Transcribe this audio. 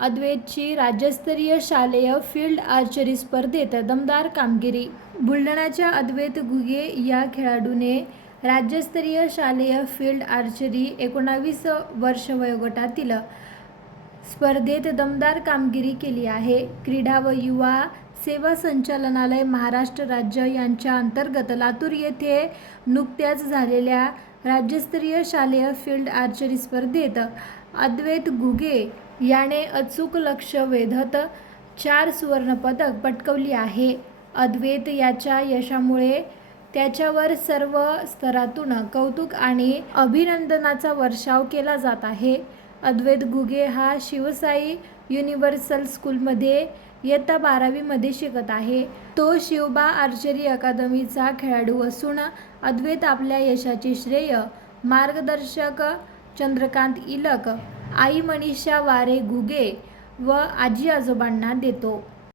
अद्वैतची राज्यस्तरीय शालेय field archery स्पर्धेत दमदार कामगिरी. बुलढाण्याच्या अद्वैत घुगे या खेळाडूने राज्यस्तरीय शालेय फील्ड आर्चरी 19 वर्ष वयोगटातील स्पर्धेत दमदार कामगिरी केली आहे. क्रीडा व युवा सेवा संचालनालय महाराष्ट्र राज्य यांच्या अंतर्गत लातूर येथे नुकत्याच झालेल्या राज्यस्तरीय शालेय फील्ड आर्चरी स्पर्धेत अद्वैत घुगे याने अचूक लक्ष्य वेधत 4 सुवर्णपदक पटकावली आहे. अद्वैत याच्या यशामुळे त्याच्यावर सर्व स्तरातून कौतुक आणि अभिनंदनाचा वर्षाव केला जात आहे. अद्वैत घुगे हा शिवसाई युनिव्हर्सल स्कूलमध्ये इयत्ता 12वी मध्ये शिकत आहे. तो शिवबा आर्चरी अकादमीचा खेळाडू असून अद्वैत आपल्या यशाचे श्रेय मार्गदर्शक चंद्रकांत इलक, आई मनीषा वारे घुगे व आजी आजोबांना देतो.